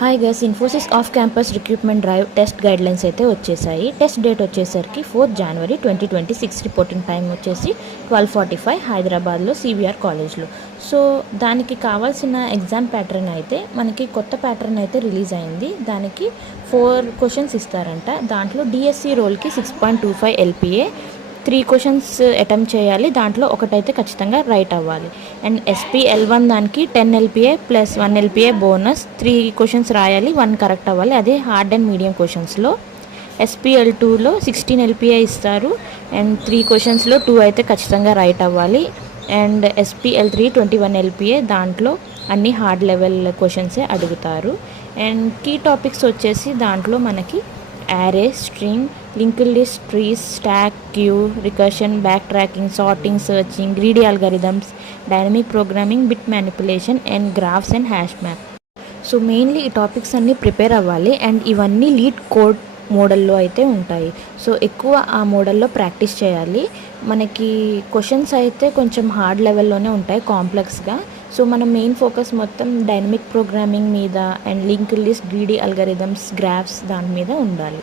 Hi guys, Infosys off campus recruitment drive test guidelines అయితే వచ్చేసాయి. Test date వచ్చేసరికి 4 జనవరి 2026. Reporting time వచ్చేసి 12:45 హైదరాబాద్లో సివిఆర్ కాలేజ్లో. సో దానికి కావాల్సిన ఎగ్జామ్ ప్యాటర్న్ అయితే మనకి కొత్త ప్యాటర్న్ అయితే రిలీజ్ అయింది. దానికి 4 క్వశ్చన్స్ ఇస్తారంట. దాంట్లో డిఎస్సి రోల్కి 6.25 ఎల్పిఏ 3 క్వశ్చన్స్ అటెంప్ట్ చేయాలి. దాంట్లో ఒకటైతే ఖచ్చితంగా రైట్ అవ్వాలి. అండ్ ఎస్పీఎల్1 దానికి 10 LPA plus 1 LPA bonus 3 questions రాయాలి, 1 కరెక్ట్ అవ్వాలి. అదే హార్డ్ అండ్ మీడియం క్వశ్చన్స్లో. ఎస్పీఎల్2లో 16 ఎల్పిఏ ఇస్తారు అండ్ 3 క్వశ్చన్స్లో 2 అయితే ఖచ్చితంగా రైట్ అవ్వాలి. అండ్ ఎస్పీఎల్3 21 ఎల్పిఏ, దాంట్లో అన్ని హార్డ్ లెవెల్ క్వశ్చన్సే అడుగుతారు. అండ్ కీ టాపిక్స్ వచ్చేసి దాంట్లో మనకి array, string, linked list, trees, stack, queue, recursion, backtracking, sorting, searching, greedy algorithms, dynamic programming, bit manipulation and graphs and hash map. So mainly ఈ topics అన్నీ prepare అవ్వాలి. And ఇవన్నీ lead code మోడల్లో అయితే ఉంటాయి. సో ఎక్కువ ఆ మోడల్లో ప్రాక్టీస్ చేయాలి. మనకి క్వశ్చన్స్ అయితే కొంచెం హార్డ్ లెవెల్లోనే ఉంటాయి, కాంప్లెక్స్గా. సో మన మెయిన్ ఫోకస్ మొత్తం డైనమిక్ ప్రోగ్రామింగ్ మీద and linked list, greedy algorithms, graphs దాని మీద ఉండాలి.